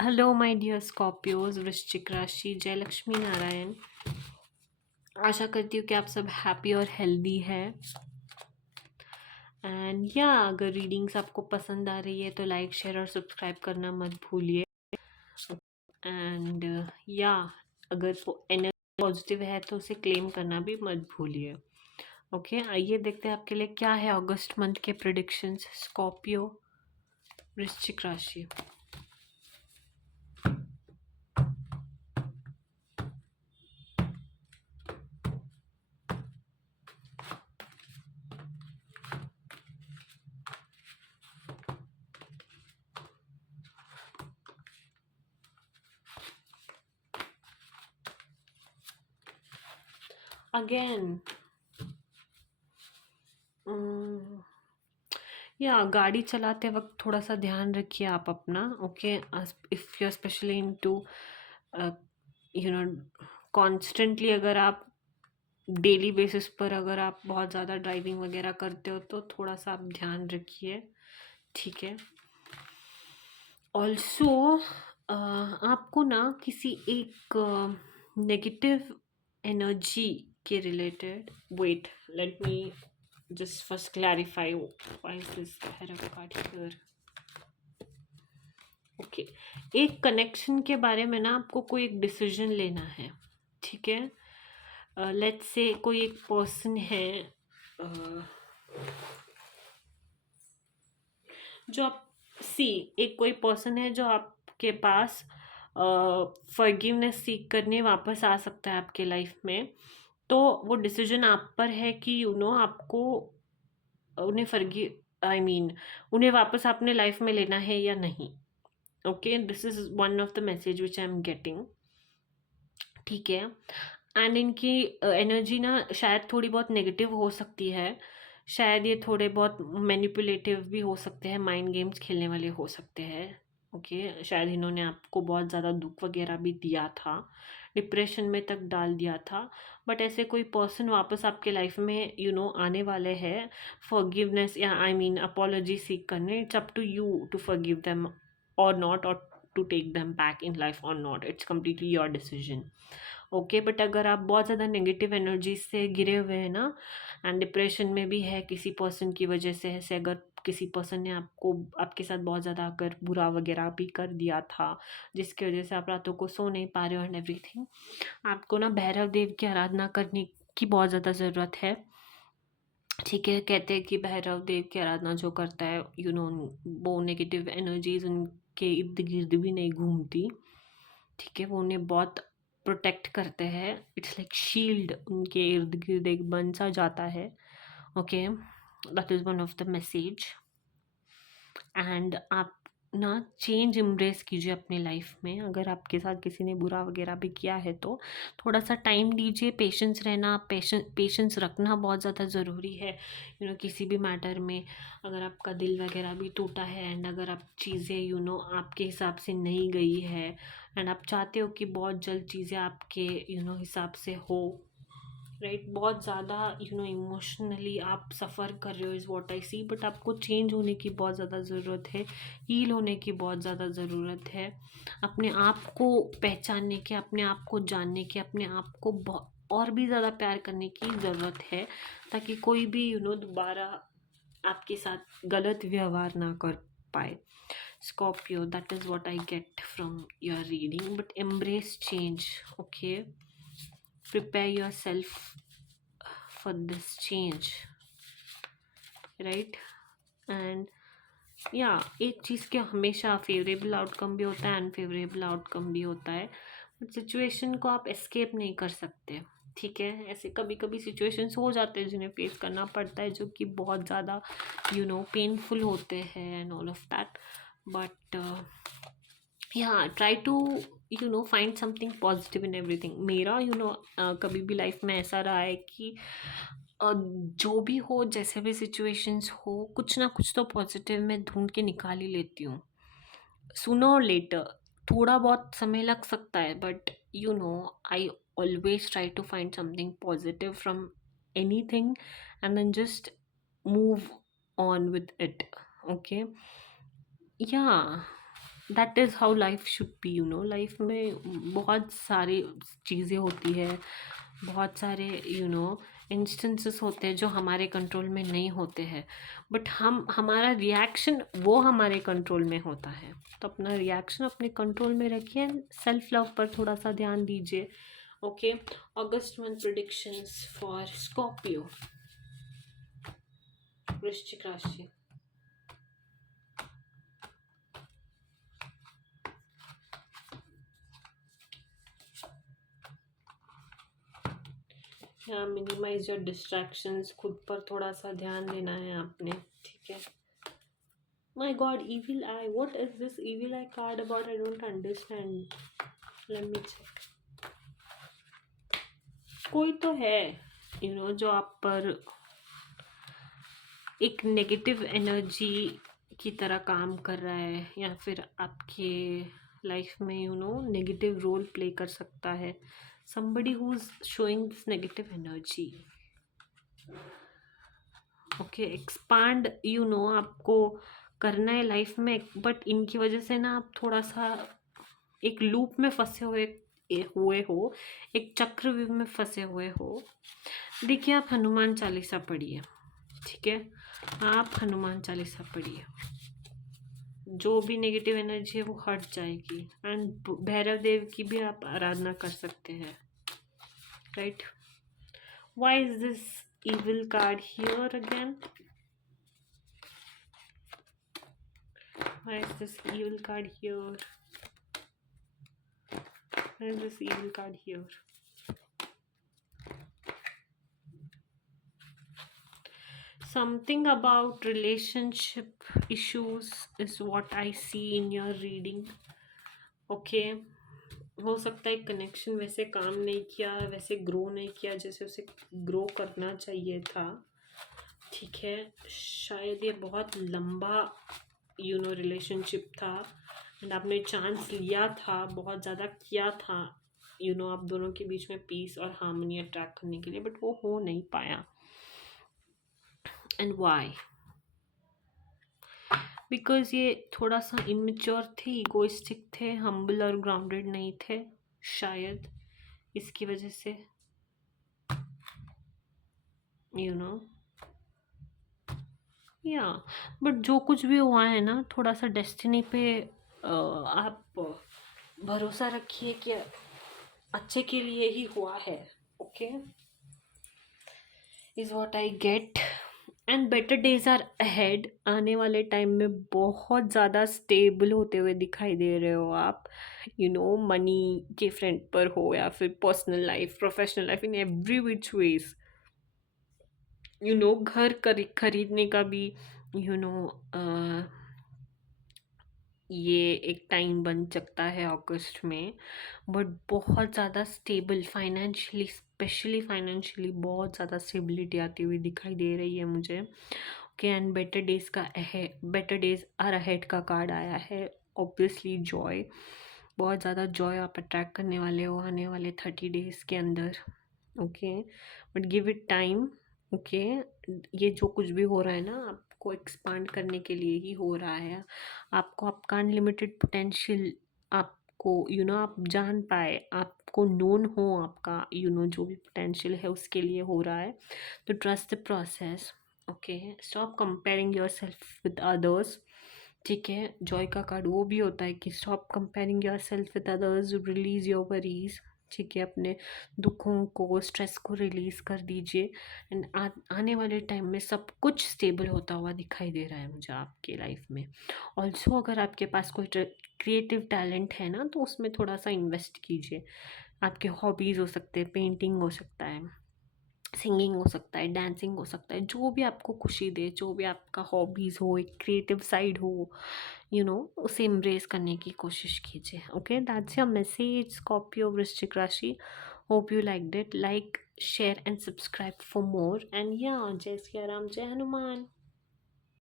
Hello my dear Scorpios, वृश्चिक राशि, जय लक्ष्मी नारायण। आशा करती हूँ कि आप सब हैप्पी और हेल्दी है। एंड या अगर रीडिंग्स आपको पसंद आ रही है तो लाइक शेयर और सब्सक्राइब करना मत भूलिए। एंड या अगर वो एनर्जी पॉजिटिव है तो उसे क्लेम करना भी मत भूलिए। ओके, आइए देखते हैं आपके लिए क्या है अगस्त मंथ के प्रिडिक्शंस। स्कॉर्पियो, वृश्चिक राशि। अगेन या गाड़ी चलाते वक्त थोड़ा सा ध्यान रखिए आप अपना। Okay, if you specially in to you know constantly, अगर आप डेली बेसिस पर अगर आप बहुत ज़्यादा ड्राइविंग वगैरह करते हो तो थोड़ा सा आप ध्यान रखिए, ठीक है। ऑल्सो आपको ना किसी एक नेगेटिव एनर्जी के related, wait, let me just first clarify why is this pair of card here. Okay, एक कनेक्शन के बारे में ना आपको कोई एक डिसीजन लेना है, ठीक है। लेट्स से कोई एक पर्सन है जो आप सी एक कोई पर्सन है जो आपके पास फॉरगिवनेस सीख करने वापस आ सकता है आपके लाइफ में। तो वो डिसीजन आप पर है कि आपको उन्हें फॉरगिव आई मीन उन्हें वापस अपने लाइफ में लेना है या नहीं। Okay, this is one of the message which I am getting, ठीक है। एंड इनकी एनर्जी ना शायद थोड़ी बहुत नेगेटिव हो सकती है, शायद ये थोड़े बहुत मैनिपुलेटिव भी हो सकते हैं, माइंड गेम्स खेलने वाले हो सकते हैं। ओके, शायद इन्होंने आपको बहुत ज़्यादा दुख वगैरह भी दिया था, डिप्रेशन में तक डाल दिया था। बट ऐसे कोई पर्सन वापस आपके लाइफ में आने वाले हैं फॉरगिवनेस या आई मीन अपॉलॉजी सीख करने। It's up to you to forgive them और नॉट, और to take them back in life और not, it's completely your decision. Okay, but अगर आप बहुत ज़्यादा नेगेटिव एनर्जी से घिरे हुए हैं ना, एंड डिप्रेशन में भी है किसी पर्सन की वजह से, ऐसे अगर किसी पर्सन ने आपके साथ बहुत ज़्यादा अगर बुरा वगैरह भी कर दिया था जिसकी वजह से आप रातों को सो नहीं पा रहे हो एंड एवरीथिंग, आपको ना भैरव देव की आराधना करने की बहुत ज़्यादा ज़रूरत है, ठीक है। कहते हैं कि भैरव देव की आराधना जो करता है वो नेगेटिव एनर्जीज उनके इर्द गिर्द भी नहीं घूमती, ठीक है। वो उन्हें बहुत प्रोटेक्ट करते हैं, इट्स लाइक शील्ड उनके इर्द गिर्द एक बन सा जाता है। Okay, that is one of the message. And आप ना चेंज एम्ब्रेस कीजिए अपनी लाइफ में। अगर आपके साथ किसी ने बुरा वगैरह भी किया है तो थोड़ा सा टाइम दीजिए, पेशेंस रहना, पेशेंस रखना बहुत ज़्यादा ज़रूरी है। किसी भी मैटर में अगर आपका दिल वगैरह भी टूटा है एंड अगर आप चीज़ें आपके हिसाब से नहीं गई है एंड आप चाहते हो कि बहुत जल्द चीज़ें आपके हिसाब से हो, राइट, बहुत ज़्यादा इमोशनली आप सफ़र कर रहे हो is what I see. But आपको चेंज होने की बहुत ज़्यादा ज़रूरत है, हील होने की बहुत ज़्यादा ज़रूरत है, अपने आप को पहचानने के, अपने आप को जानने के, अपने आप को और भी ज़्यादा प्यार करने की ज़रूरत है, ताकि कोई भी दोबारा आपके साथ गलत व्यवहार ना कर पाए। Scorpio, that is what I get from your reading, but embrace change. Okay, prepare yourself for this change, right? And या एक चीज़ के हमेशा फेवरेबल आउटकम भी होता है, अनफेवरेबल आउटकम भी होता है, बट सिचुएशन को आप एस्केप नहीं कर सकते, ठीक है। ऐसे कभी कभी सिचुएशंस हो जाते हैं जिन्हें फेस करना पड़ता है, जो कि बहुत ज़्यादा पेनफुल होते हैं and all of that, but yeah try to find something positive in everything. मेरा कभी भी लाइफ में ऐसा रहा है कि जो भी हो, जैसे भी सिचुएशंस हो, कुछ ना कुछ तो पॉजिटिव मैं ढूंढ के निकाल ही लेती हूँ। सूनर और लेटर, थोड़ा बहुत समय लग सकता है, but I always try to find something positive from anything and then just move on with it. Okay, yeah that is how life should be, you know. Life में बहुत सारी चीज़ें होती है, बहुत सारे इंस्टेंसेस होते हैं जो हमारे कंट्रोल में नहीं होते हैं, बट हमारा रिएक्शन वो हमारे कंट्रोल में होता है। तो अपना रिएक्शन अपने कंट्रोल में रखिए, सेल्फ लव पर थोड़ा सा ध्यान दीजिए। Okay, August month predictions for Scorpio, वृश्चिक राशि। यहाँ मिनिमाइज योर डिस्ट्रैक्शंस, खुद पर थोड़ा सा ध्यान देना है आपने, ठीक है। My God, evil eye, what is this evil eye card about? I don't understand, let me check. कोई तो है जो आप पर एक नेगेटिव एनर्जी की तरह काम कर रहा है, या फिर आपके लाइफ में नेगेटिव रोल प्ले कर सकता है। somebody who's showing this negative energy. Okay, expand आपको करना है लाइफ में, बट इनकी वजह से ना आप थोड़ा सा एक लूप में फंसे हुए हो, एक चक्रव्यूह में फंसे हुए हो। देखिए, आप हनुमान चालीसा पढ़िए, ठीक है। आप हनुमान चालीसा पढ़िए, जो भी नेगेटिव एनर्जी है वो हट जाएगी। एंड भैरव देव की भी आप आराधना कर सकते हैं, right. Why is this evil card here again? Why is this evil card here? Why is this evil card here? Something about relationship issues is what I see in your reading. Okay, हो सकता है connection वैसे काम नहीं किया, वैसे grow नहीं किया जैसे उसे ग्रो करना चाहिए था, ठीक है। शायद ये बहुत लंबा रिलेशनशिप था, एंड आपने चांस लिया था, बहुत ज़्यादा किया था आप दोनों के बीच में पीस और हार्मनी अट्रैक्ट करने के लिए, बट वो हो नहीं पाया। And Y? बिकॉज ये थोड़ा सा इमेच्योर थे, इगोइस्टिक थे, हम्बल और ग्राउंडेड नहीं थे, शायद इसकी वजह से या बट जो कुछ भी हुआ है ना, थोड़ा सा डेस्टिनी पे आप भरोसा रखिए कि अच्छे के लिए ही हुआ है। Okay, is what I get. And better days are ahead. आने वाले टाइम में बहुत ज़्यादा स्टेबल होते हुए दिखाई दे रहे हो आप, मनी के फ्रंट पर हो, या फिर personal life, professional life, in every which ways. घर खरीदने का भी ये एक टाइम बन सकता है अगस्त में, बट बहुत ज़्यादा स्टेबल फाइनेंशियली, स्पेशली फाइनेंशियली बहुत ज़्यादा स्टेबिलिटी आती हुई दिखाई दे रही है मुझे। Okay, and better days are ahead का कार्ड आया है। ऑब्वियसली जॉय, बहुत ज़्यादा जॉय आप अट्रैक्ट करने वाले हो आने वाले 30 डेज़ के अंदर। Okay, but give it time. Okay, ये जो कुछ भी हो रहा है ना, आपको एक्सपांड करने के लिए ही हो रहा है। आपको आपका अनलिमिटेड पोटेंशियल आपको आप जान पाए, आपको नोन हो आपका जो भी पोटेंशियल है उसके लिए हो रहा है। तो trust the process. Okay, stop comparing your self with others, ठीक है। जॉय का कार्ड वो भी होता है कि stop comparing your self with others, release your worries, ठीक है। अपने दुखों को, स्ट्रेस को रिलीज़ कर दीजिए। एंड आने वाले टाइम में सब कुछ स्टेबल होता हुआ दिखाई दे रहा है मुझे आपके लाइफ में। ऑल्सो अगर आपके पास कोई क्रिएटिव टैलेंट है ना, तो उसमें थोड़ा सा इन्वेस्ट कीजिए। आपके हॉबीज़ हो सकते हैं, पेंटिंग हो सकता है, सिंगिंग हो सकता है, डांसिंग हो सकता है, जो भी आपको खुशी दे, जो भी आपका हॉबीज़ हो, एक क्रिएटिव साइड हो, उसे एम्ब्रेस करने की कोशिश कीजिए। Okay, that's your message Scorpio वृश्चिक राशि। Hope you like it. Like, share and subscribe for more. And या, जय सिया राम, जय हनुमान।